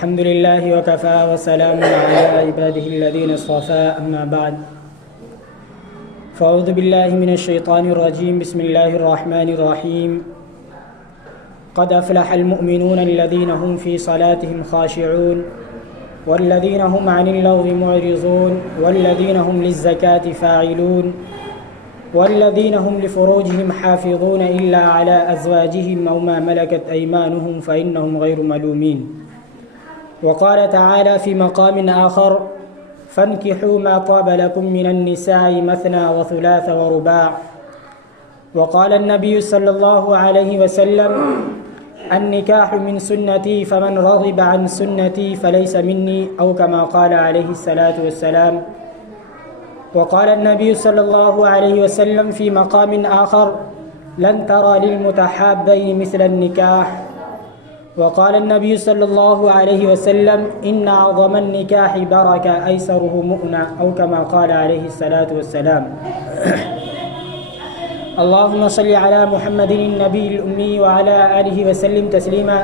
الحمد لله وكفى وسلام على عباده الذين اصطفى أما بعد فأعوذ بالله من الشيطان الرجيم بسم الله الرحمن الرحيم قد أفلح المؤمنون الذين هم في صلاتهم خاشعون والذين هم عن اللغو معرضون والذين هم للزكاة فاعلون والذين هم لفروجهم حافظون إلا على أزواجهم أو ما ملكت أيمانهم فإنهم غير ملومين. وقال تعالى في مقام آخر فانكحوا ما طاب لكم من النساء مثنى وثلاث ورباع. وقال النبي صلى الله عليه وسلم النكاح من سنتي فمن رغب عن سنتي فليس مني أو كما قال عليه الصلاة والسلام. وقال النبي صلى الله عليه وسلم في مقام آخر لن ترى للمتحابين مثل النكاح. وقال النبي صلى الله عليه وسلم إن أعظم النكاح بركة أيسره مؤنة أو كما قال عليه الصلاة والسلام. اللهم صل على محمد النبي الأمي وعلى آله وسلم تسليما.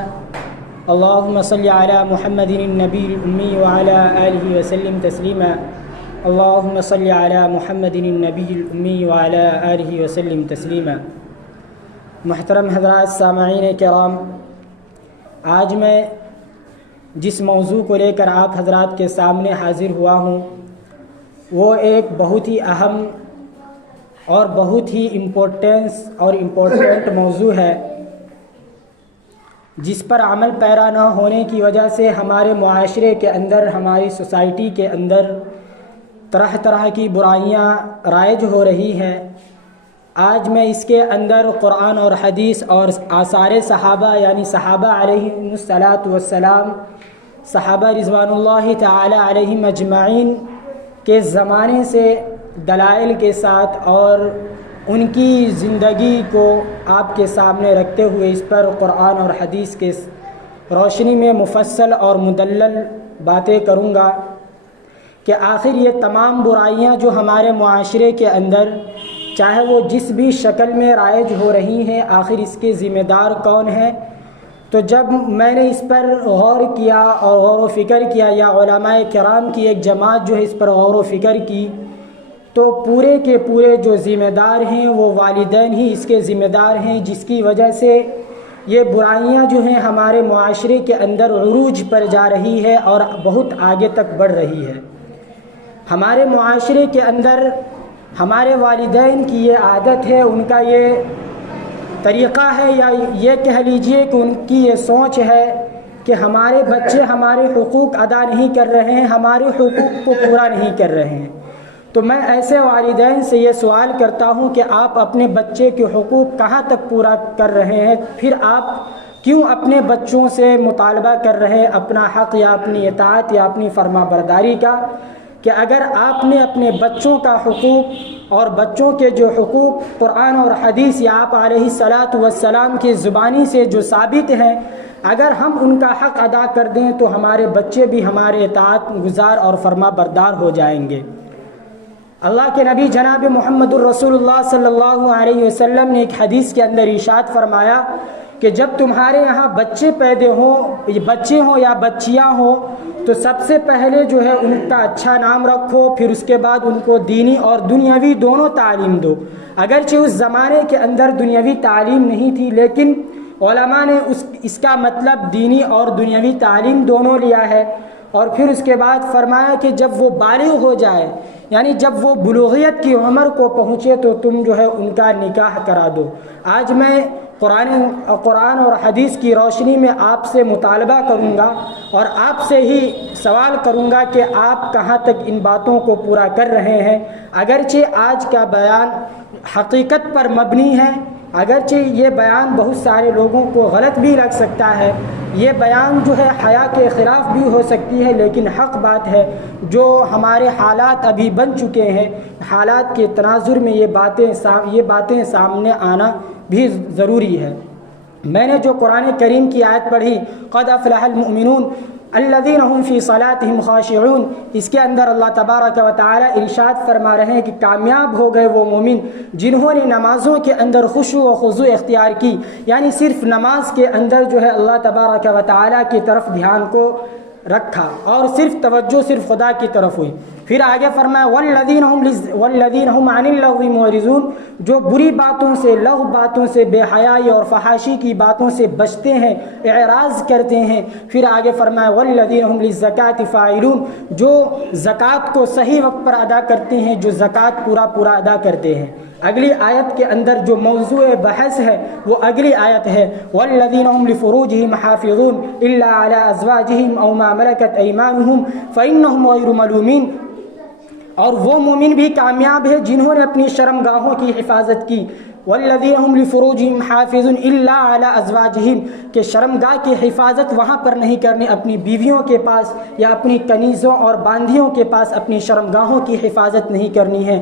اللهم صل على محمد النبي الأمي وعلى آله وسلم تسليما. اللهم صل على محمد النبی الامی وعلی آلہ وسلم تسلیما. محترم حضرات سامعین کرام، آج میں جس موضوع کو لے کر آپ حضرات کے سامنے حاضر ہوا ہوں وہ ایک بہت ہی اہم اور بہت ہی امپورٹنٹ موضوع ہے، جس پر عمل پیرا نہ ہونے کی وجہ سے ہمارے معاشرے کے اندر، ہماری سوسائٹی کے اندر طرح طرح کی برائیاں رائج ہو رہی ہیں. آج میں اس کے اندر قرآن اور حدیث اور آثار صحابہ یعنی صحابہ علیہم الصلاۃ والسلام، صحابہ رضوان اللہ تعالی علیہم اجمعین کے زمانے سے دلائل کے ساتھ اور ان کی زندگی کو آپ کے سامنے رکھتے ہوئے اس پر قرآن اور حدیث کے روشنی میں مفصل اور مدلل باتیں کروں گا کہ آخر یہ تمام برائیاں جو ہمارے معاشرے کے اندر چاہے وہ جس بھی شکل میں رائج ہو رہی ہیں، آخر اس کے ذمہ دار کون ہیں. تو جب میں نے اس پر غور کیا اور غور و فکر کیا، یا علماء کرام کی ایک جماعت جو ہے اس پر غور و فکر کی، تو پورے کے پورے جو ذمہ دار ہیں وہ والدین ہی اس کے ذمہ دار ہیں، جس کی وجہ سے یہ برائیاں جو ہیں ہمارے معاشرے کے اندر عروج پر جا رہی ہے اور بہت آگے تک بڑھ رہی ہے. ہمارے معاشرے کے اندر ہمارے والدین کی یہ عادت ہے، ان کا یہ طریقہ ہے، یا یہ کہہ لیجئے کہ ان کی یہ سوچ ہے کہ ہمارے بچے ہمارے حقوق ادا نہیں کر رہے ہیں، ہمارے حقوق کو پورا نہیں کر رہے ہیں. تو میں ایسے والدین سے یہ سوال کرتا ہوں کہ آپ اپنے بچے کے حقوق کہاں تک پورا کر رہے ہیں؟ پھر آپ کیوں اپنے بچوں سے مطالبہ کر رہے ہیں اپنا حق یا اپنی اطاعت یا اپنی فرما برداری کا؟ کہ اگر آپ نے اپنے بچوں کا حقوق اور بچوں کے جو حقوق قرآن اور حدیث یا آپ علیہ الصلاۃ والسلام کی زبانی سے جو ثابت ہیں، اگر ہم ان کا حق ادا کر دیں تو ہمارے بچے بھی ہمارے اطاعت گزار اور فرما بردار ہو جائیں گے. اللہ کے نبی جناب محمد الرسول اللہ صلی اللہ علیہ وسلم نے ایک حدیث کے اندر ارشاد فرمایا کہ جب تمہارے یہاں بچے پیدا ہوں، بچے ہوں یا بچیاں ہوں، تو سب سے پہلے جو ہے ان کا اچھا نام رکھو، پھر اس کے بعد ان کو دینی اور دنیاوی دونوں تعلیم دو. اگرچہ اس زمانے کے اندر دنیاوی تعلیم نہیں تھی، لیکن علماء نے اس کا مطلب دینی اور دنیاوی تعلیم دونوں لیا ہے. اور پھر اس کے بعد فرمایا کہ جب وہ بالغ ہو جائے، یعنی جب وہ بلوغیت کی عمر کو پہنچے، تو تم جو ہے ان کا نکاح کرا دو. آج میں قرآن اور حدیث کی روشنی میں آپ سے مطالبہ کروں گا اور آپ سے ہی سوال کروں گا کہ آپ کہاں تک ان باتوں کو پورا کر رہے ہیں. اگرچہ آج کا بیان حقیقت پر مبنی ہے، اگرچہ یہ بیان بہت سارے لوگوں کو غلط بھی لگ سکتا ہے، یہ بیان جو ہے حیا کے خلاف بھی ہو سکتی ہے، لیکن حق بات ہے. جو ہمارے حالات ابھی بن چکے ہیں، حالات کے تناظر میں یہ باتیں سامنے آنا بھی ضروری ہے. میں نے جو قرآن کریم کی آیت پڑھی قد افلح المؤمنون الذین هم فی صلاتهم خاشعون، اس کے اندر اللہ تبارک و تعالی ارشاد فرما رہے ہیں کہ کامیاب ہو گئے وہ مومن جنہوں نے نمازوں کے اندر خشوع و خضوع اختیار کی، یعنی صرف نماز کے اندر جو ہے اللہ تبارک و تعالی کی طرف دھیان کو رکھا اور صرف توجہ صرف خدا کی طرف ہوئی. پھر آگے فرمایا والذین هم عن اللغو معرضون، جو بری باتوں سے، لغو باتوں سے، بے حیائی اور فحاشی کی باتوں سے بچتے ہیں، اعراض کرتے ہیں. پھر آگے فرمایا والذین هم للزکاۃ فاعلون، جو زکوٰۃ کو صحیح وقت پر ادا کرتے ہیں، جو زکوٰۃ پورا ادا کرتے ہیں. اگلی آیت کے اندر جو موضوع بحث ہے وہ اگلی آیت ہے والذین هم لفروجهم حافظون الا علی ازواجهم او ما ملکت ایمانهم فانهم غیر ملومین. اور وہ مومن بھی کامیاب ہے جنہوں نے اپنی شرمگاہوں کی حفاظت کی. والذین هم لفروجهم حافظون الا علی ازواجهم، کہ شرمگاہ کی حفاظت وہاں پر نہیں کرنی، اپنی بیویوں کے پاس یا اپنی کنیزوں اور باندیوں کے پاس اپنی شرمگاہوں کی حفاظت نہیں کرنی ہے.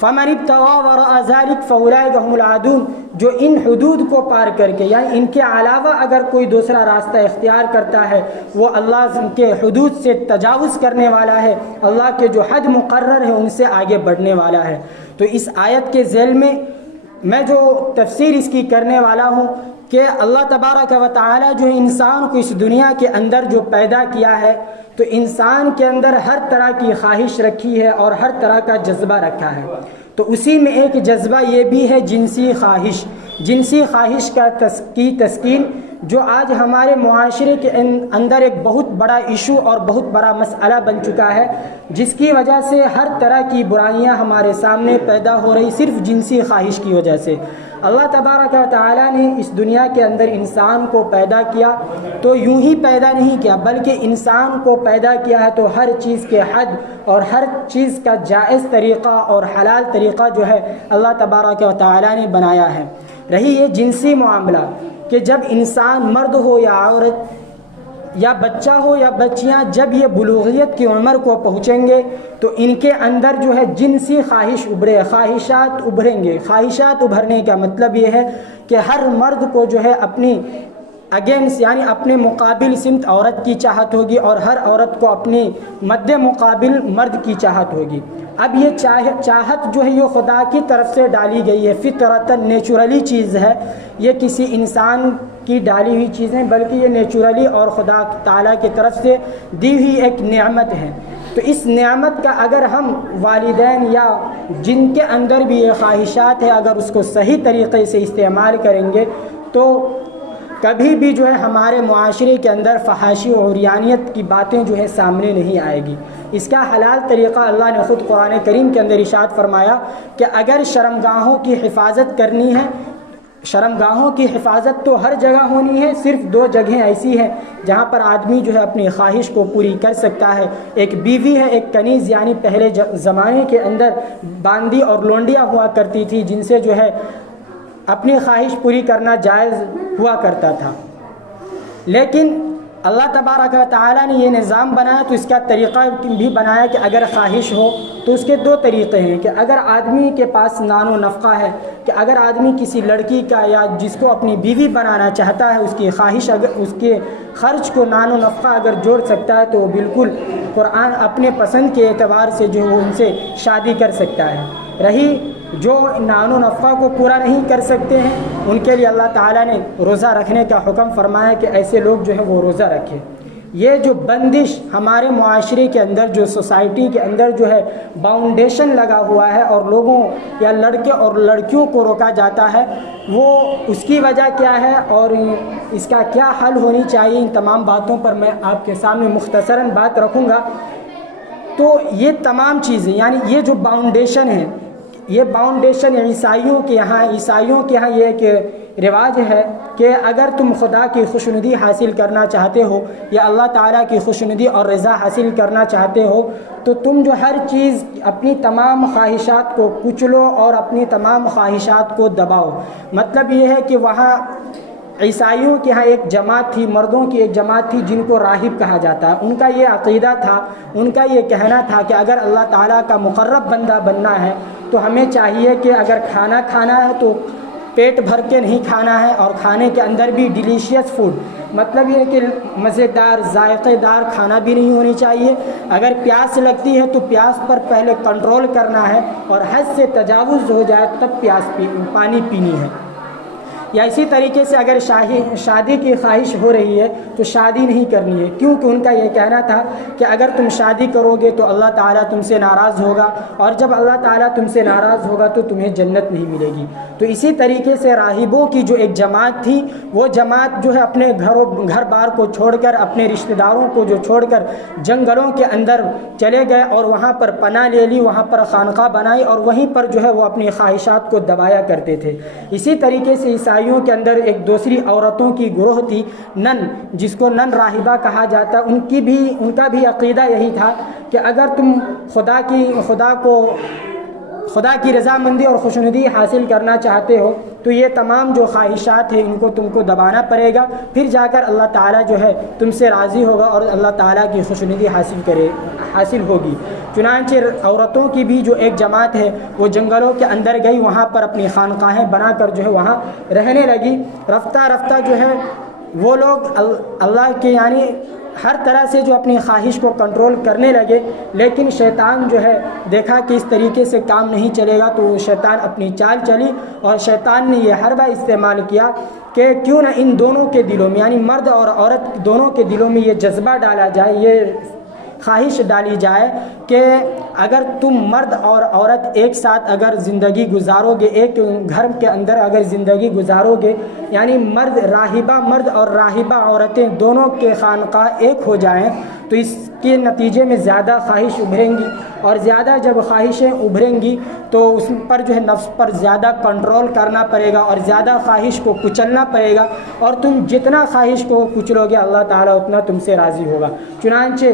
فمن ابتغى وراء ذلك فاولئک هم العادون، جو ان حدود کو پار کر کے یعنی ان کے علاوہ اگر کوئی دوسرا راستہ اختیار کرتا ہے وہ اللہ کے حدود سے تجاوز کرنے والا ہے، اللہ کے جو حد مقرر ہے ان سے آگے بڑھنے والا ہے. تو اس آیت کے ذیل میں جو تفسیر اس کی کرنے والا ہوں کہ اللہ تبارک و تعالی جو انسان کو اس دنیا کے اندر جو پیدا کیا ہے تو انسان کے اندر ہر طرح کی خواہش رکھی ہے اور ہر طرح کا جذبہ رکھا ہے. تو اسی میں ایک جذبہ یہ بھی ہے جنسی خواہش. جنسی خواہش کی تسکین جو آج ہمارے معاشرے کے اندر ایک بہت بڑا ایشو اور بہت بڑا مسئلہ بن چکا ہے، جس کی وجہ سے ہر طرح کی برائیاں ہمارے سامنے پیدا ہو رہی صرف جنسی خواہش کی وجہ سے. اللہ تبارک و تعالیٰ نے اس دنیا کے اندر انسان کو پیدا کیا تو یوں ہی پیدا نہیں کیا، بلکہ انسان کو پیدا کیا ہے تو ہر چیز کے حد اور ہر چیز کا جائز طریقہ اور حلال طریقہ جو ہے اللہ تبارک و تعالیٰ نے بنایا ہے. رہی یہ جنسی معاملہ کہ جب انسان مرد ہو یا عورت یا بچہ ہو یا بچیاں جب یہ بلوغیت کی عمر کو پہنچیں گے تو ان کے اندر جو ہے جنسی خواہش خواہشات ابھریں گے. خواہشات ابھرنے کا مطلب یہ ہے کہ ہر مرد کو جو ہے اپنی اگینسٹ یعنی اپنے مقابل سمت عورت کی چاہت ہوگی اور ہر عورت کو اپنی مد مقابل مرد کی چاہت ہوگی. اب یہ چاہت جو ہے یہ خدا کی طرف سے ڈالی گئی ہے، فطرتاً نیچرلی چیز ہے، یہ کسی انسان کی ڈالی ہوئی چیزیں بلکہ یہ نیچرلی اور خدا تعالیٰ کی طرف سے دی ہوئی ایک نعمت ہے. تو اس نعمت کا اگر ہم والدین یا جن کے اندر بھی یہ خواہشات ہے اگر اس کو صحیح طریقے سے استعمال کریں گے تو کبھی بھی جو ہے ہمارے معاشرے کے اندر فحاشی اور عریانیت کی باتیں جو ہے سامنے نہیں آئے گی. اس کا حلال طریقہ اللہ نے خود قرآن کریم کے اندر ارشاد فرمایا کہ اگر شرمگاہوں کی حفاظت کرنی ہے، شرمگاہوں کی حفاظت تو ہر جگہ ہونی ہے، صرف 2 جگہیں ایسی ہیں جہاں پر آدمی جو ہے اپنی خواہش کو پوری کر سکتا ہے. ایک بیوی ہے، ایک کنیز یعنی پہلے زمانے کے اندر باندی اور لونڈیاں ہوا کرتی تھی جن سے جو ہے اپنی خواہش پوری کرنا جائز ہوا کرتا تھا. لیکن اللہ تبارک و تعالیٰ نے یہ نظام بنایا تو اس کا طریقہ بھی بنایا کہ اگر خواہش ہو تو اس کے 2 طریقے ہیں کہ اگر آدمی کے پاس نان و نفقہ ہے کہ اگر آدمی کسی لڑکی کا یا جس کو اپنی بیوی بنانا چاہتا ہے اس کی خواہش اگر اس کے خرچ کو نان و نفقہ اگر جوڑ سکتا ہے تو وہ بالکل قرآن اپنے پسند کے اعتبار سے جو وہ ان سے شادی کر سکتا ہے. رہی جو نان و نفقہ کو پورا نہیں کر سکتے ہیں ان کے لیے اللہ تعالیٰ نے روزہ رکھنے کا حکم فرمایا کہ ایسے لوگ جو ہے وہ روزہ رکھیں. یہ جو بندش ہمارے معاشرے کے اندر جو سوسائٹی کے اندر جو ہے باؤنڈیشن لگا ہوا ہے اور لوگوں یا لڑکے اور لڑکیوں کو روکا جاتا ہے وہ اس کی وجہ کیا ہے اور اس کا کیا حل ہونی چاہیے، ان تمام باتوں پر میں آپ کے سامنے مختصراً بات رکھوں گا. تو یہ تمام چیزیں یعنی یہ جو باؤنڈیشن ہے یہ باؤنڈیشن عیسائیوں کے یہاں یہ ایک رواج ہے کہ اگر تم خدا کی خوشنودی حاصل کرنا چاہتے ہو یا اللہ تعالیٰ کی خوشنودی اور رضا حاصل کرنا چاہتے ہو تو تم جو ہر چیز اپنی تمام خواہشات کو کچلو اور اپنی تمام خواہشات کو دباؤ. مطلب یہ ہے کہ وہاں عیسائیوں کے ہاں ایک جماعت تھی، مردوں کی ایک جماعت تھی جن کو راہب کہا جاتا ہے. ان کا یہ عقیدہ تھا، ان کا یہ کہنا تھا کہ اگر اللہ تعالیٰ کا مقرب بندہ بننا ہے تو ہمیں چاہیے کہ اگر کھانا کھانا ہے تو پیٹ بھر کے نہیں کھانا ہے اور کھانے کے اندر بھی ڈیلیشیس فوڈ، مطلب یہ کہ مزیدار ذائقے دار کھانا بھی نہیں ہونی چاہیے. اگر پیاس لگتی ہے تو پیاس پر پہلے کنٹرول کرنا ہے اور حد سے تجاوز ہو جائے تب پانی پینی ہے. یا اسی طریقے سے اگر شادی کی خواہش ہو رہی ہے تو شادی نہیں کرنی ہے، کیونکہ ان کا یہ کہنا تھا کہ اگر تم شادی کرو گے تو اللہ تعالیٰ تم سے ناراض ہوگا، اور جب اللہ تعالیٰ تم سے ناراض ہوگا تو تمہیں جنت نہیں ملے گی۔ تو اسی طریقے سے راہبوں کی جو ایک جماعت تھی، وہ جماعت جو ہے اپنے گھر بار کو چھوڑ کر، اپنے رشتہ داروں کو جو چھوڑ کر جنگلوں کے اندر چلے گئے اور وہاں پر پناہ لے لی، وہاں پر خانقاہ بنائی اور وہیں پر جو ہے وہ اپنی خواہشات کو دبایا کرتے تھے۔ اسی طریقے سے عیسائیوں کے اندر ایک دوسری عورتوں کی گروہ تھی، نن، جس کو نن راہبہ کہا جاتا، ان کا بھی عقیدہ یہی تھا کہ اگر تم خدا کی رضامندی اور خوشنودی حاصل کرنا چاہتے ہو تو یہ تمام جو خواہشات ہیں ان کو تم کو دبانا پڑے گا، پھر جا کر اللہ تعالیٰ جو ہے تم سے راضی ہوگا اور اللہ تعالیٰ کی خوشنودی حاصل ہوگی۔ چنانچہ عورتوں کی بھی جو ایک جماعت ہے وہ جنگلوں کے اندر گئی، وہاں پر اپنی خانقاہیں بنا کر جو ہے وہاں رہنے لگی۔ رفتہ رفتہ جو ہے وہ لوگ اللہ کے یعنی ہر طرح سے جو اپنی خواہش کو کنٹرول کرنے لگے، لیکن شیطان جو ہے دیکھا کہ اس طریقے سے کام نہیں چلے گا، تو شیطان اپنی چال چلی اور شیطان نے یہ حربہ استعمال کیا کہ کیوں نہ ان دونوں کے دلوں میں یعنی مرد اور عورت دونوں کے دلوں میں یہ جذبہ ڈالا جائے، یہ خواہش ڈالی جائے کہ اگر تم مرد اور عورت ایک ساتھ اگر زندگی گزارو گے، ایک گھر کے اندر اگر زندگی گزارو گے، یعنی مرد اور راہبہ عورتیں دونوں کے خانقاہ ایک ہو جائیں تو اس کے نتیجے میں زیادہ خواہش ابھریں گی، اور زیادہ جب خواہشیں ابھریں گی تو اس پر جو ہے نفس پر زیادہ کنٹرول کرنا پڑے گا اور زیادہ خواہش کو کچلنا پڑے گا، اور تم جتنا خواہش کو کچلو گے اللہ تعالیٰ اتنا تم سے راضی ہوگا۔ چنانچہ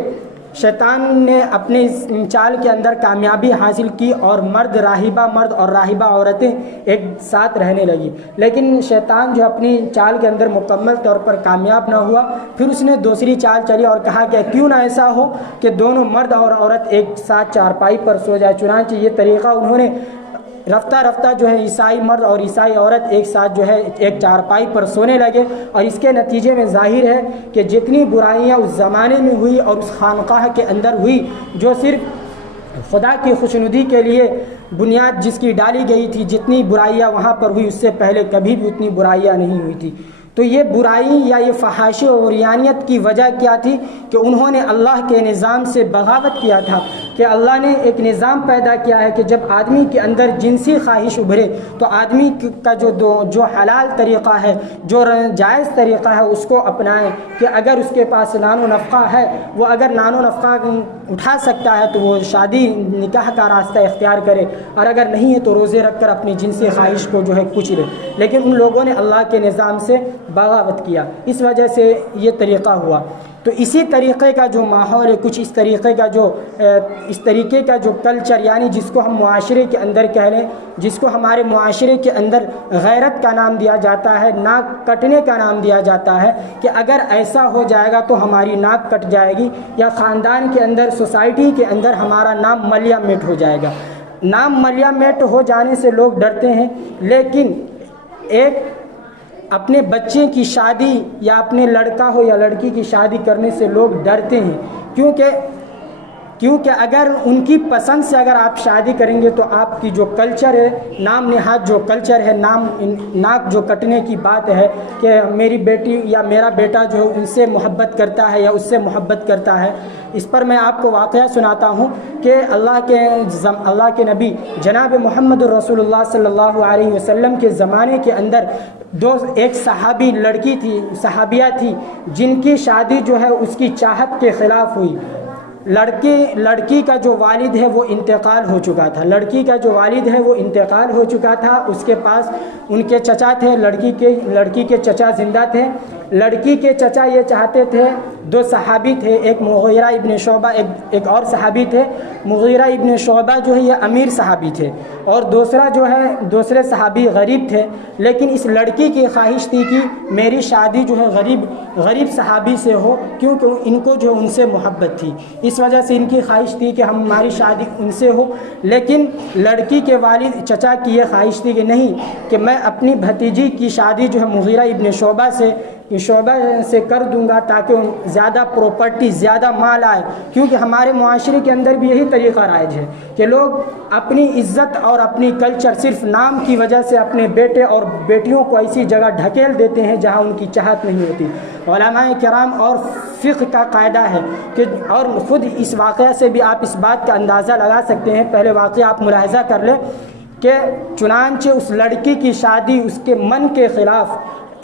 شیطان نے اپنے اس چال کے اندر کامیابی حاصل کی اور مرد اور راہبہ عورتیں ایک ساتھ رہنے لگی، لیکن شیطان جو اپنی چال کے اندر مکمل طور پر کامیاب نہ ہوا، پھر اس نے دوسری چال چلی اور کہا کہ کیوں نہ ایسا ہو کہ دونوں مرد اور عورت ایک ساتھ چارپائی پر سو جائے۔ چنانچہ یہ طریقہ انہوں نے رفتہ رفتہ جو ہے عیسائی مرد اور عیسائی عورت ایک ساتھ جو ہے ایک چارپائی پر سونے لگے، اور اس کے نتیجے میں ظاہر ہے کہ جتنی برائیاں اس زمانے میں ہوئی اور اس خانقاہ کے اندر ہوئی جو صرف خدا کی خوشنودی کے لیے بنیاد جس کی ڈالی گئی تھی، جتنی برائیاں وہاں پر ہوئی اس سے پہلے کبھی بھی اتنی برائیاں نہیں ہوئی تھی۔ تو یہ برائی یا یہ فحاشی اور عریانیت کی وجہ کیا تھی کہ انہوں نے اللہ کے نظام سے بغاوت کیا تھا، کہ اللہ نے ایک نظام پیدا کیا ہے کہ جب آدمی کے اندر جنسی خواہش ابھرے تو آدمی کا جو حلال طریقہ ہے، جو جائز طریقہ ہے اس کو اپنائے، کہ اگر اس کے پاس نان و نفقہ ہے، وہ اگر نان و نفقہ اٹھا سکتا ہے تو وہ شادی نکاح کا راستہ اختیار کرے، اور اگر نہیں ہے تو روزے رکھ کر اپنی جنسی خواہش کو جو ہے کچلے۔ لیکن ان لوگوں نے اللہ کے نظام سے بغاوت کیا، اس وجہ سے یہ طریقہ ہوا۔ تو اسی طریقے کا جو ماحول ہے، کچھ اس طریقے کا جو کلچر یعنی جس کو ہم معاشرے کے اندر کہہ لیں، جس کو ہمارے معاشرے کے اندر غیرت کا نام دیا جاتا ہے، ناک کٹنے کا نام دیا جاتا ہے، کہ اگر ایسا ہو جائے گا تو ہماری ناک کٹ جائے گی، یا خاندان کے اندر سوسائٹی کے اندر ہمارا نام ملیا میٹ ہو جائے گا۔ نام ملیا میٹ ہو جانے سے لوگ ڈرتے ہیں، لیکن ایک اپنے بچے کی شادی یا اپنے لڑکا ہو یا لڑکی کی شادی کرنے سے لوگ ڈرتے ہیں، کیونکہ اگر ان کی پسند سے اگر آپ شادی کریں گے تو آپ کی جو کلچر ہے، نام نہاد جو کلچر ہے، ناک جو کٹنے کی بات ہے کہ میری بیٹی یا میرا بیٹا جو ان سے محبت کرتا ہے یا اس سے محبت کرتا ہے۔ اس پر میں آپ کو واقعہ سناتا ہوں کہ اللہ کے نبی جناب محمد رسول اللہ صلی اللہ علیہ وسلم کے زمانے کے اندر ایک صحابی لڑکی تھی، صحابیہ تھی، جن کی شادی جو ہے اس کی چاہت کے خلاف ہوئی۔ لڑکی کا جو والد ہے وہ انتقال ہو چکا تھا، اس کے پاس ان کے چچا تھے، لڑکی کے چچا زندہ تھے۔ لڑکی کے چچا یہ چاہتے تھے، دو صحابی تھے، ایک مغیرہ ابن شعبہ، ایک اور صحابی تھے۔ مغیرہ ابن شعبہ جو ہے یہ امیر صحابی تھے، اور دوسرے صحابی غریب تھے، لیکن اس لڑکی کی خواہش تھی کہ میری شادی جو ہے غریب صحابی سے ہو، کیونکہ ان کو جو ان سے محبت تھی، اس وجہ سے ان کی خواہش تھی کہ ہماری شادی ان سے ہو۔ لیکن لڑکی کے والد چچا کی یہ خواہش تھی کہ نہیں، کہ میں اپنی بھتیجی کی شادی جو ہے مغیرہ ابن شعبہ سے کہ شعبہ سے کر دوں گا تاکہ زیادہ پراپرٹی زیادہ مال آئے، کیونکہ ہمارے معاشرے کے اندر بھی یہی طریقہ رائج ہے کہ لوگ اپنی عزت اور اپنی کلچر صرف نام کی وجہ سے اپنے بیٹے اور بیٹیوں کو ایسی جگہ ڈھکیل دیتے ہیں جہاں ان کی چاہت نہیں ہوتی۔ علماء کرام اور فقہ کا قاعدہ ہے کہ، اور خود اس واقعہ سے بھی آپ اس بات کا اندازہ لگا سکتے ہیں، پہلے واقعہ آپ ملاحظہ کر لیں کہ چنانچہ اس لڑکی کی شادی اس کے من کے خلاف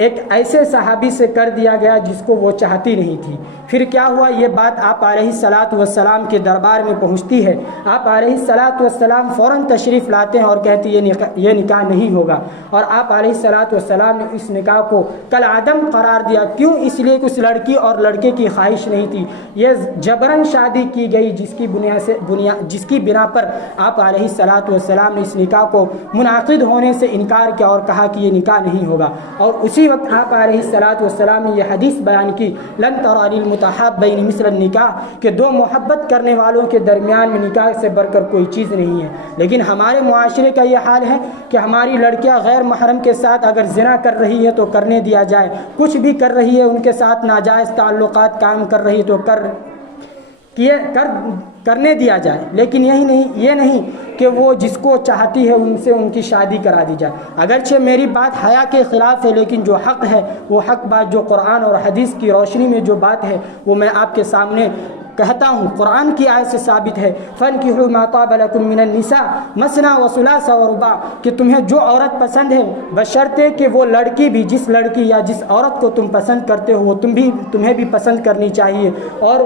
ایک ایسے صحابی سے کر دیا گیا جس کو وہ چاہتی نہیں تھی۔ پھر کیا ہوا، یہ بات آپ علیہ الصلاۃ والسلام کے دربار میں پہنچتی ہے۔ آپ علیہ الصلاۃ والسلام فوراً تشریف لاتے ہیں اور کہتے ہیں یہ نکاح نہیں ہوگا، اور آپ علیہ الصلاۃ والسلام نے اس نکاح کو کالعدم قرار دیا۔ کیوں؟ اس لیے کہ اس لڑکی اور لڑکے کی خواہش نہیں تھی، یہ جبراً شادی کی گئی جس کی بنا پر آپ علیہ الصلاۃ والسلام نے اس نکاح کو منعقد ہونے سے انکار کیا اور کہا کہ یہ نکاح نہیں ہوگا۔ اور اسی وقت آپ علیہ الصلاۃ والسلام نے یہ حدیث بیان کی، لن ترى المتحابین مثل النکاح، کہ دو محبت کرنے والوں کے درمیان میں نکاح سے بڑھ کر کوئی چیز نہیں ہے۔ لیکن ہمارے معاشرے کا یہ حال ہے کہ ہماری لڑکیاں غیر محرم کے ساتھ اگر زنا کر رہی ہے تو کرنے دیا جائے، کچھ بھی کر رہی ہے، ان کے ساتھ ناجائز تعلقات قائم کر رہی ہے تو کرنے دیا جائے، لیکن یہ نہیں کہ وہ جس کو چاہتی ہے ان سے ان کی شادی کرا دی جائے۔ اگرچہ میری بات حیا کے خلاف ہے، لیکن جو حق ہے وہ حق بات جو قرآن اور حدیث کی روشنی میں جو بات ہے وہ میں آپ کے سامنے کہتا ہوں۔ قرآن کی آیت سے ثابت ہے، فَانْكِحُوا مَا طَابَ لَكُم مِّنَ النِّسَاءِ مَثْنَىٰ وَثُلَاثَ وَرُبَاعَ، کہ تمہیں جو عورت پسند ہے بشرطے کہ وہ لڑکی بھی، جس لڑکی یا جس عورت کو تم پسند کرتے ہو وہ تمہیں بھی پسند کرنی چاہیے، اور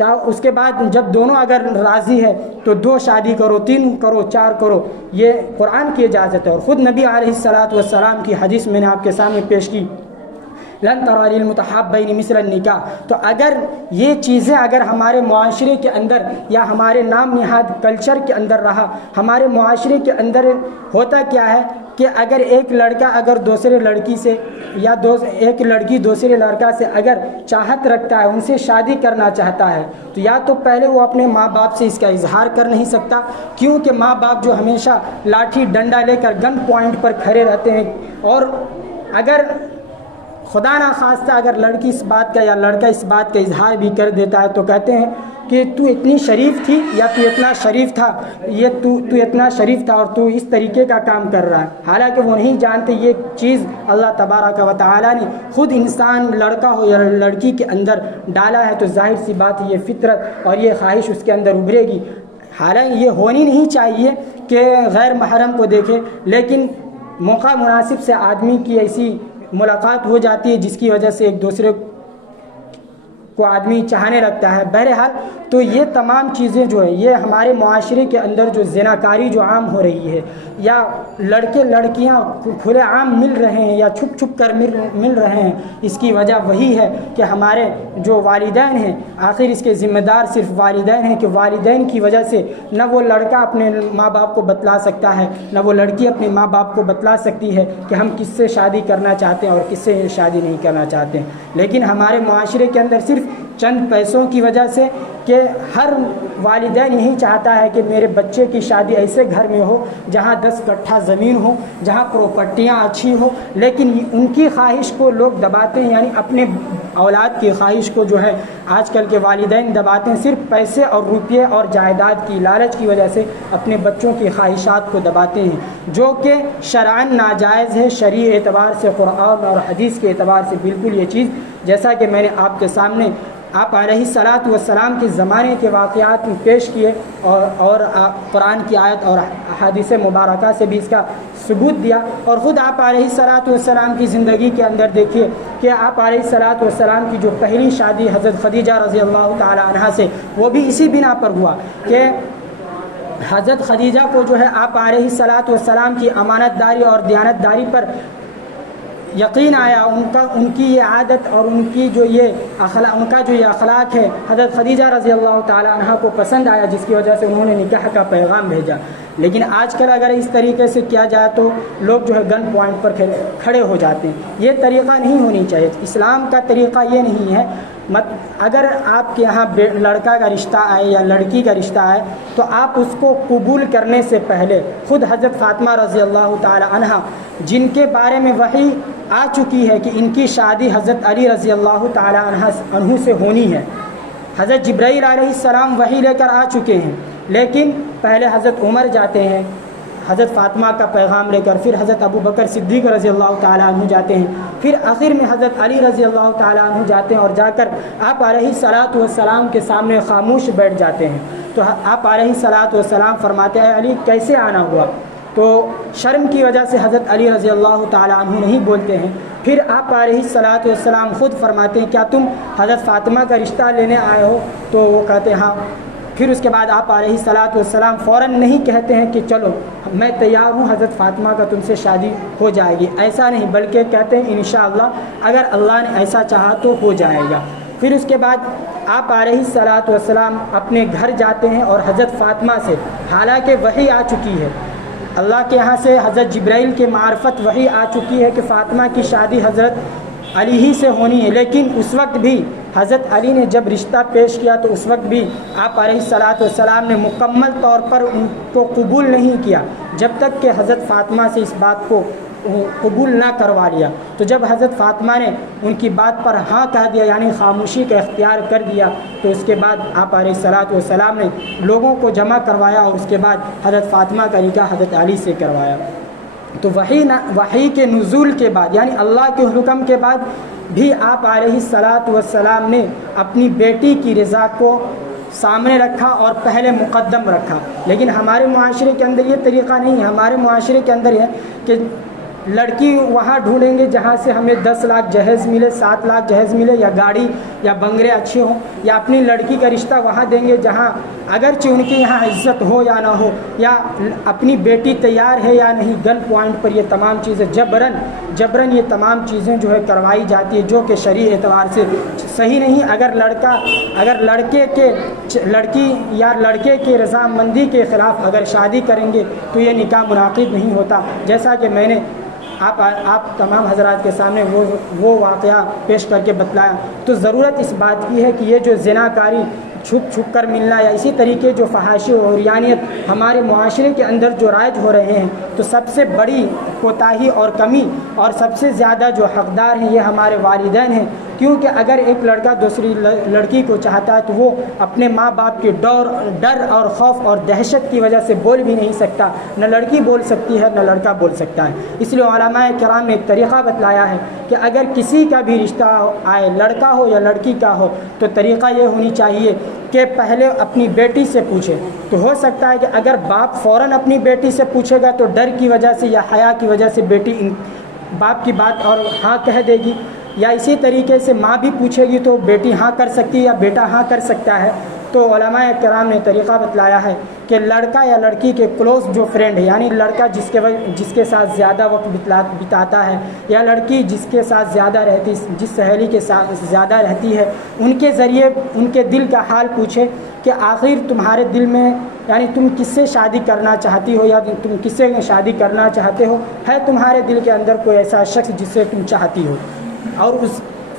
اس کے بعد جب دونوں اگر راضی ہے تو 2 شادی کرو، 3 کرو، 4 کرو، یہ قرآن کی اجازت ہے۔ اور خود نبی علیہ الصلاۃ والسلام کی حدیث میں نے آپ کے سامنے پیش کی، لن ترى المتحابین مثل النکاح۔ تو اگر یہ چیزیں اگر ہمارے معاشرے کے اندر یا ہمارے نام نہاد کلچر کے اندر رہا، ہمارے معاشرے کے اندر ہوتا کیا ہے کہ اگر ایک لڑکا اگر دوسرے لڑکی سے یا ایک لڑکی دوسرے لڑکا سے اگر چاہت رکھتا ہے، ان سے شادی کرنا چاہتا ہے، تو یا تو پہلے وہ اپنے ماں باپ سے اس کا اظہار کر نہیں سکتا، کیونکہ ماں باپ جو ہمیشہ لاٹھی ڈنڈا لے کر گن پوائنٹ پر کھڑے رہتے ہیں، اور اگر خدا نہ خواستہ اگر لڑکی اس بات کا یا لڑکا اس بات کا اظہار بھی کر دیتا ہے تو کہتے ہیں کہ تو اتنی شریف تھی یا تو اتنا شریف تھا، تو اتنا شریف تھا اور تو اس طریقے کا کام کر رہا ہے۔ حالانکہ وہ نہیں جانتے یہ چیز اللہ تبارک و تعالیٰ نے خود انسان لڑکا ہو یا لڑکی کے اندر ڈالا ہے، تو ظاہر سی بات یہ فطرت اور یہ خواہش اس کے اندر ابھرے گی۔ حالانکہ یہ ہونی نہیں چاہیے کہ غیر محرم کو دیکھے، لیکن موقع مناسب سے آدمی کی ایسی ملاقات ہو جاتی ہے جس کی وجہ سے ایک دوسرے کو آدمی چاہنے لگتا ہے۔ بہرحال تو یہ تمام چیزیں جو ہیں یہ ہمارے معاشرے کے اندر جو زناکاری جو عام ہو رہی ہے، یا لڑکے لڑکیاں کھلے عام مل رہے ہیں یا چھپ چھپ کر مل رہے ہیں، اس کی وجہ وہی ہے کہ ہمارے جو والدین ہیں، آخر اس کے ذمہ دار صرف والدین ہیں، کہ والدین کی وجہ سے نہ وہ لڑکا اپنے ماں باپ کو بتلا سکتا ہے، نہ وہ لڑکی اپنے ماں باپ کو بتلا سکتی ہے کہ ہم کس سے شادی کرنا چاہتے ہیں اور کس سے شادی نہیں کرنا چاہتے ہیں۔ لیکن ہمارے معاشرے کے اندر صرف چند پیسوں کی وجہ سے، کہ ہر والدین یہی چاہتا ہے کہ میرے بچے کی شادی ایسے گھر میں ہو جہاں 10 کٹھا زمین ہو، جہاں پراپرٹیاں اچھی ہو، لیکن ان کی خواہش کو لوگ دباتے ہیں، یعنی اپنے اولاد کی خواہش کو جو ہے آج کل کے والدین دباتے ہیں، صرف پیسے اور روپیے اور جائیداد کی لالچ کی وجہ سے اپنے بچوں کی خواہشات کو دباتے ہیں، جو کہ شرعاً ناجائز ہے، شرعی اعتبار سے، قرآن اور حدیث کے اعتبار سے بالکل یہ چیز، جیسا کہ میں نے آپ کے سامنے آپ علیہ الصلاۃ والسلام کے زمانے کے واقعات پیش کیے، اور قرآن کی آیت اور احادیث مبارکہ سے بھی اس کا ثبوت دیا، اور خود آپ علیہ الصلاۃ والسلام کی زندگی کے اندر دیکھیے کہ آپ علیہ الصلاۃ والسلام کی جو پہلی شادی حضرت خدیجہ رضی اللہ تعالی عنہا سے، وہ بھی اسی بنا پر ہوا کہ حضرت خدیجہ کو جو ہے آپ علیہ الصلاۃ والسلام کی امانت داری اور دیانت داری پر یقین آیا، ان کی یہ عادت اور ان کا جو یہ اخلاق ہے حضرت خدیجہ رضی اللہ تعالی عنہ کو پسند آیا، جس کی وجہ سے انہوں نے نکاح کا پیغام بھیجا۔ لیکن آج کل اگر اس طریقے سے کیا جائے تو لوگ جو ہے گن پوائنٹ پر کھڑے ہو جاتے ہیں. یہ طریقہ نہیں ہونی چاہیے. اسلام کا طریقہ یہ نہیں ہے. اگر آپ کے یہاں لڑکا کا رشتہ آئے یا لڑکی کا رشتہ آئے تو آپ اس کو قبول کرنے سے پہلے خود حضرت فاطمہ رضی اللہ تعالی عنہ جن کے بارے میں وحی آ چکی ہے کہ ان کی شادی حضرت علی رضی اللہ تعالی عنہ سے ہونی ہے. حضرت جبرائیل علیہ السلام وحی لے کر آ چکے ہیں، لیکن پہلے حضرت عمر جاتے ہیں حضرت فاطمہ کا پیغام لے کر، پھر حضرت ابو بکر صدیق رضی اللہ تعالیٰ عنہ جاتے ہیں، پھر آخر میں حضرت علی رضی اللہ تعالیٰ عنہ جاتے ہیں اور جا کر آپ علیہ الصلاۃ والسلام کے سامنے خاموش بیٹھ جاتے ہیں. تو آپ علیہ الصلاۃ والسلام فرماتے ہیں علی کیسے آنا ہوا؟ تو شرم کی وجہ سے حضرت علی رضی اللہ تعالیٰ عنہ نہیں بولتے ہیں. پھر آپ علیہ الصلاۃ والسلام خود فرماتے ہیں کیا تم حضرت فاطمہ کا رشتہ لینے آئے ہو؟ تو وہ کہتے ہیں ہاں. پھر اس کے بعد آپ علیہ الصلاۃ والسلام فوراً نہیں کہتے ہیں کہ چلو میں تیار ہوں حضرت فاطمہ کا تم سے شادی ہو جائے گی، ایسا نہیں، بلکہ کہتے ہیں انشاءاللہ اگر اللہ نے ایسا چاہا تو ہو جائے گا. پھر اس کے بعد آپ علیہ الصلاۃ والسلام اپنے گھر جاتے ہیں اور حضرت فاطمہ سے، حالانکہ وحی آ چکی ہے اللہ کے یہاں سے، حضرت جبرائیل کے معرفت وحی آ چکی ہے کہ فاطمہ کی شادی حضرت علی ہی سے ہونی ہے، لیکن اس وقت بھی حضرت علی نے جب رشتہ پیش کیا تو اس وقت بھی آپ علیہ الصلاۃ والسلام نے مکمل طور پر ان کو قبول نہیں کیا جب تک کہ حضرت فاطمہ سے اس بات کو قبول نہ کروا لیا. تو جب حضرت فاطمہ نے ان کی بات پر ہاں کہہ دیا، یعنی خاموشی کا اختیار کر دیا، تو اس کے بعد آپ علیہ الصلاۃ والسلام نے لوگوں کو جمع کروایا اور اس کے بعد حضرت فاطمہ کا نکاح حضرت علی سے کروایا. تو وحی کے نزول کے بعد، یعنی اللہ کے حکم کے بعد بھی آپ علیہ الصلاۃ والسلام نے اپنی بیٹی کی رضا کو سامنے رکھا اور پہلے مقدم رکھا. لیکن ہمارے معاشرے کے اندر یہ طریقہ نہیں ہے. ہمارے معاشرے کے اندر ہے کہ لڑکی وہاں ڈھونڈیں گے جہاں سے ہمیں 10 لاکھ جہیز ملے، 7 لاکھ جہیز ملے، یا گاڑی یا بنگلے اچھے ہوں، یا اپنی لڑکی کا رشتہ وہاں دیں گے جہاں اگرچہ ان کے یہاں عزت ہو یا نہ ہو، یا اپنی بیٹی تیار ہے یا نہیں. گن پوائنٹ پر یہ تمام چیزیں جبرن یہ تمام چیزیں جو ہے کروائی جاتی ہے، جو کہ شرعی اعتبار سے صحیح نہیں. اگر لڑکی یا لڑکے کے رضامندی کے خلاف اگر شادی کریں گے تو یہ نکاح منعقد نہیں ہوتا. جیسا کہ میں نے آپ تمام حضرات کے سامنے وہ واقعہ پیش کر کے بتلایا. تو ضرورت اس بات کی ہے کہ یہ جو زناکاری چھپ کر ملنا یا اسی طریقے جو فحاشی و عریانیت ہمارے معاشرے کے اندر جو رائج ہو رہے ہیں، تو سب سے بڑی کوتاہی اور کمی اور سب سے زیادہ جو حقدار ہیں یہ ہمارے والدین ہیں. کیونکہ اگر ایک لڑکا دوسری لڑکی کو چاہتا ہے تو وہ اپنے ماں باپ کے ڈر اور خوف اور دہشت کی وجہ سے بول بھی نہیں سکتا. نہ لڑکی بول سکتی ہے نہ لڑکا بول سکتا ہے. اس لیے علماء کرام نے ایک طریقہ بتلایا ہے کہ اگر کسی کا بھی رشتہ آئے، لڑکا ہو یا لڑکی کا ہو، تو طریقہ یہ ہونی چاہیے کہ پہلے اپنی بیٹی سے پوچھے. تو ہو سکتا ہے کہ اگر باپ فوراً اپنی بیٹی سے پوچھے گا تو ڈر کی وجہ سے یا حیا کی وجہ سے بیٹی باپ کی بات اور ہاں کہہ دے گی، یا اسی طریقے سے ماں بھی پوچھے گی تو بیٹی ہاں کر سکتی ہے یا بیٹا ہاں کر سکتا ہے. تو علماء کرام نے طریقہ بتلایا ہے کہ لڑکا یا لڑکی کے کلوز جو فرینڈ ہے، یعنی لڑکا جس کے ساتھ زیادہ وقت بتاتا ہے، یا لڑکی جس کے ساتھ زیادہ رہتی، جس سہیلی کے ساتھ زیادہ رہتی ہے، ان کے ذریعے ان کے دل کا حال پوچھے کہ آخر تمہارے دل میں، یعنی تم کس سے شادی کرنا چاہتی ہو یا تم کس سے شادی کرنا چاہتے ہو، ہے تمہارے دل کے اندر کوئی ایسا شخص جس سے تم چاہتی ہو. اور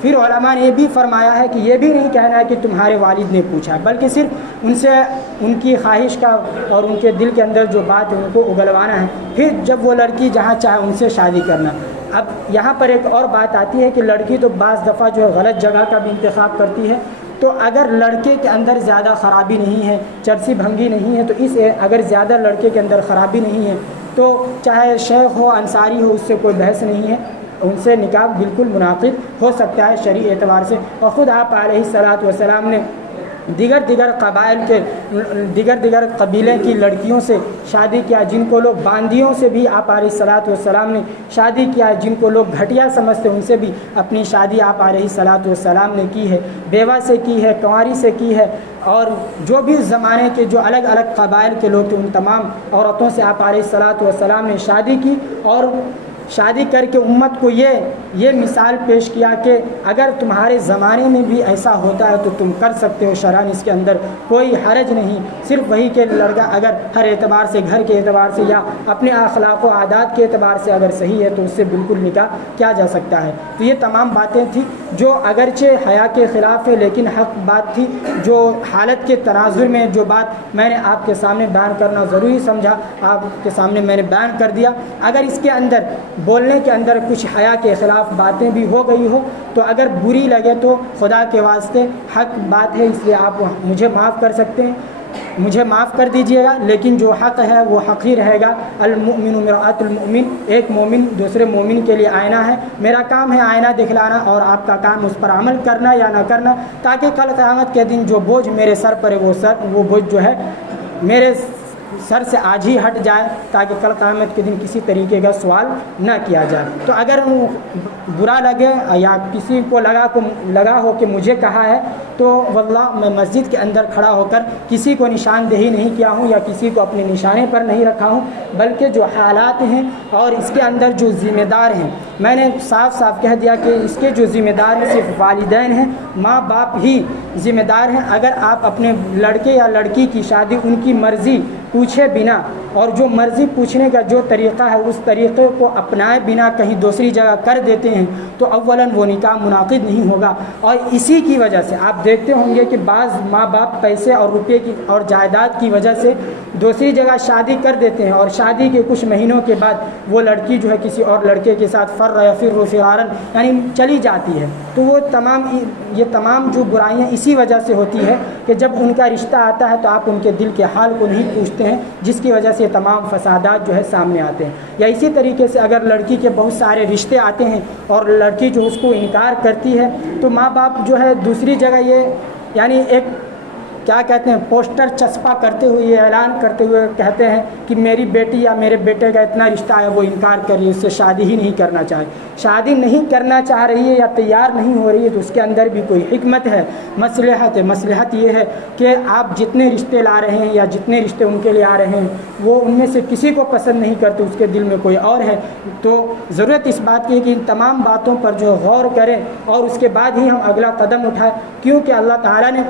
پھر علماء نے یہ بھی فرمایا ہے کہ یہ بھی نہیں کہنا ہے کہ تمہارے والد نے پوچھا، بلکہ صرف ان سے ان کی خواہش کا اور ان کے دل کے اندر جو بات ہے ان کو اگلوانا ہے. پھر جب وہ لڑکی جہاں چاہے ان سے شادی کرنا. اب یہاں پر ایک اور بات آتی ہے کہ لڑکی تو بعض دفعہ جو ہے غلط جگہ کا بھی انتخاب کرتی ہے. تو اگر لڑکے کے اندر زیادہ خرابی نہیں ہے، چرسی بھنگی نہیں ہے، تو اگر زیادہ لڑکے کے اندر خرابی نہیں ہے تو چاہے شیخ ہو انصاری ہو، اس سے کوئی بحث نہیں ہے، ان سے نکاح بالکل منعقد ہو سکتا ہے شرعی اعتبار سے. اور خود آپ علیہ الصلاۃ والسلام نے دیگر قبیلے کی لڑکیوں سے شادی کیا، جن کو لوگ باندیوں سے بھی آپ علیہ الصلاۃ والسلام نے شادی کیا، جن کو لوگ گھٹیا سمجھتے ان سے بھی اپنی شادی آپ علیہ الصلاۃ والسلام نے کی ہے. بیوہ سے کی ہے، کنواری سے کی ہے، اور جو بھی زمانے کے جو الگ الگ قبائل کے لوگ تھے ان تمام عورتوں سے آپ علیہ الصلاۃ والسلام نے شادی کی. اور شادی کر کے امت کو یہ مثال پیش کیا کہ اگر تمہارے زمانے میں بھی ایسا ہوتا ہے تو تم کر سکتے ہو، شرعاً اس کے اندر کوئی حرج نہیں۔ صرف وہی کہ لڑکا اگر ہر اعتبار سے، گھر کے اعتبار سے یا اپنے اخلاق و عادات کے اعتبار سے اگر صحیح ہے تو اس سے بالکل نکاح کیا جا سکتا ہے۔ تو یہ تمام باتیں تھیں جو اگرچہ حیا کے خلاف ہے لیکن حق بات تھی، جو حالت کے تناظر میں جو بات میں نے آپ کے سامنے بیان کرنا ضروری سمجھا آپ کے سامنے میں نے بیان کر دیا۔ اگر اس کے اندر بولنے کے اندر کچھ حیا کے خلاف باتیں بھی ہو گئی ہو تو اگر بری لگے تو خدا کے واسطے حق بات ہے، اس لیے آپ مجھے معاف کر سکتے ہیں، مجھے معاف کر دیجئے گا، لیکن جو حق ہے وہ حق ہی رہے گا۔ المؤمن مرآۃ المؤمن، ایک مومن دوسرے مومن کے لیے آئینہ ہے۔ میرا کام ہے آئینہ دکھلانا اور آپ کا کام اس پر عمل کرنا یا نہ کرنا، تاکہ کل قیامت کے دن جو بوجھ میرے سر پر ہے وہ بوجھ جو ہے میرے سر سے آج ہی ہٹ جائے، تاکہ کل قیامت کے دن کسی طریقے کا سوال نہ کیا جائے۔ تو اگر برا لگے یا کسی کو لگا ہو کہ مجھے کہا ہے تو واللہ میں مسجد کے اندر کھڑا ہو کر کسی کو نشاندہی نہیں کیا ہوں یا کسی کو اپنے نشانے پر نہیں رکھا ہوں، بلکہ جو حالات ہیں اور اس کے اندر جو ذمہ دار ہیں میں نے صاف صاف کہہ دیا کہ اس کے جو ذمہ دار ہیں صرف والدین ہیں، ماں باپ ہی ذمہ دار ہیں۔ اگر آپ اپنے لڑکے یا لڑکی کی شادی ان کی مرضی پوچھے بنا اور جو مرضی پوچھنے کا جو طریقہ ہے اس طریقے کو اپنائے بنا کہیں دوسری جگہ کر دیتے ہیں تو اولاً وہ نکاح منعقد نہیں ہوگا۔ اور اسی کی وجہ سے آپ دیکھتے ہوں گے کہ بعض ماں باپ پیسے اور روپے کی اور جائیداد کی وجہ سے دوسری جگہ شادی کر دیتے ہیں اور شادی کے کچھ مہینوں کے بعد وہ لڑکی جو ہے کسی اور لڑکے کے ساتھ یا پھر فرارن یعنی چلی جاتی ہے۔ تو وہ یہ تمام جو برائیاں اسی وجہ سے ہوتی ہے کہ جب ان کا رشتہ آتا ہے تو آپ ان کے دل کے حال کو نہیں پوچھتے ہیں، جس کی وجہ سے تمام فسادات جو ہے سامنے آتے ہیں۔ یا اسی طریقے سے اگر لڑکی کے بہت سارے رشتے آتے ہیں اور لڑکی جو اس کو انکار کرتی ہے تو ماں باپ جو ہے دوسری جگہ یعنی ایک کیا کہتے ہیں پوسٹر چسپا کرتے ہوئے یہ اعلان کرتے ہوئے کہتے ہیں کہ میری بیٹی یا میرے بیٹے کا اتنا رشتہ ہے وہ انکار کر رہی ہے، اس سے شادی ہی نہیں کرنا چاہے، شادی نہیں کرنا چاہ رہی ہے یا تیار نہیں ہو رہی ہے تو اس کے اندر بھی کوئی حکمت ہے، مصلحت ہے۔ مصلحت یہ ہے کہ آپ جتنے رشتے لا رہے ہیں یا جتنے رشتے ان کے لیے آ رہے ہیں وہ ان میں سے کسی کو پسند نہیں کرتے، اس کے دل میں کوئی اور ہے۔ تو ضرورت اس بات کی ہے کہ ان تمام باتوں پر جو غور کریں اور اس کے بعد ہی ہم اگلا قدم اٹھائیں، کیونکہ اللہ تعالیٰ نے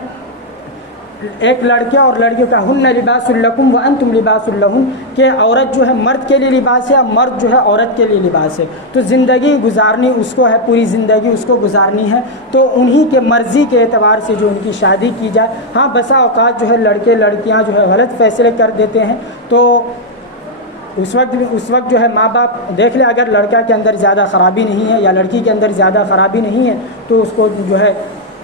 ایک لڑکے اور لڑکیوں کا ہن لباس لکم وانتم لباس لہن کہ عورت جو ہے مرد کے لیے لباس ہے، مرد جو ہے عورت کے لیے لباس ہے۔ تو زندگی گزارنی اس کو ہے، پوری زندگی اس کو گزارنی ہے، تو انہی کے مرضی کے اعتبار سے جو ان کی شادی کی جائے۔ ہاں بسا اوقات جو ہے لڑکے لڑکیاں جو ہے غلط فیصلے کر دیتے ہیں تو اس وقت جو ہے ماں باپ دیکھ لے اگر لڑکا کے اندر زیادہ خرابی نہیں ہے یا لڑکی کے اندر زیادہ خرابی نہیں ہے تو اس کو جو ہے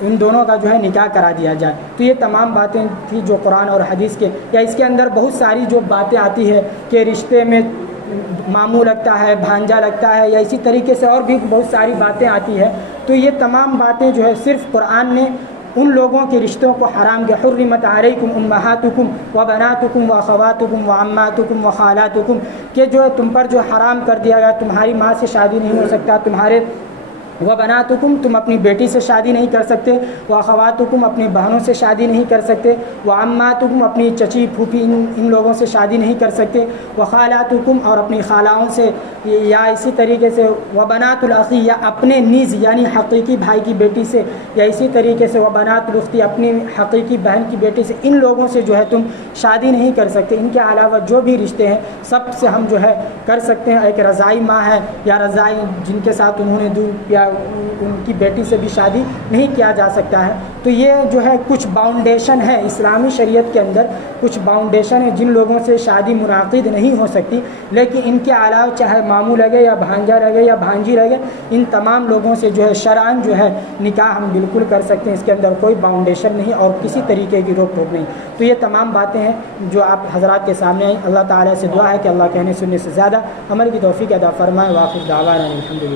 ان دونوں کا جو ہے نکاح کرا دیا جائے۔ تو یہ تمام باتیں تھیں جو قرآن اور حدیث کے یا اس کے اندر بہت ساری جو باتیں آتی ہے کہ رشتے میں ماموں لگتا ہے، بھانجا لگتا ہے یا اسی طریقے سے اور بھی بہت ساری باتیں آتی ہے۔ تو یہ تمام باتیں جو ہے صرف قرآن نے ان لوگوں کے رشتوں کو حرام کیا، حرمت علیکم امہاتکم وبناتکم واخواتکم وعماتکم وخالاتکم کہ جو ہے تم پر جو حرام کر دیا گیا، تمہاری ماں سے شادی نہیں ہو سکتا، تمہارے وبناتکم تم اپنی بیٹی سے شادی نہیں کر سکتے، واخواتکم اپنی بہنوں سے شادی نہیں کر سکتے، وعماتکم اپنی چچی پھوپھی ان لوگوں سے شادی نہیں کر سکتے، وخالاتکم اور اپنی خالاؤں سے یا اسی طریقے سے وبنات الاخی یا اپنے نیز یعنی حقیقی بھائی کی بیٹی سے یا اسی طریقے سے وبنات الاختی اپنی حقیقی بہن کی بیٹی سے ان لوگوں سے جو ہے تم شادی نہیں کر سکتے۔ ان کے علاوہ جو بھی رشتے ہیں سب سے ہم جو ہے کر سکتے ہیں۔ ایک رضائی ماں ہے یا رضائی جن کے ساتھ انہوں نے دودھ پیا ان کی بیٹی سے بھی شادی نہیں کیا جا سکتا ہے۔ تو یہ جو ہے کچھ باؤنڈیشن ہے اسلامی شریعت کے اندر، کچھ باؤنڈیشن ہے جن لوگوں سے شادی منعقد نہیں ہو سکتی، لیکن ان کے علاوہ چاہے ماموں لگے یا بھانجا لگے یا بھانجی لگے ان تمام لوگوں سے جو ہے شرعاً جو ہے نکاح ہم بالکل کر سکتے ہیں، اس کے اندر کوئی باؤنڈیشن نہیں اور کسی طریقے کی روک ٹوک نہیں۔ تو یہ تمام باتیں ہیں جو آپ حضرات کے سامنے آئیں۔ اللہ تعالیٰ سے دعا ہے کہ اللہ کہنے سننے سے زیادہ عمل کی توفیق عطا فرمائے۔ واخر دعوانا الحمدللہ۔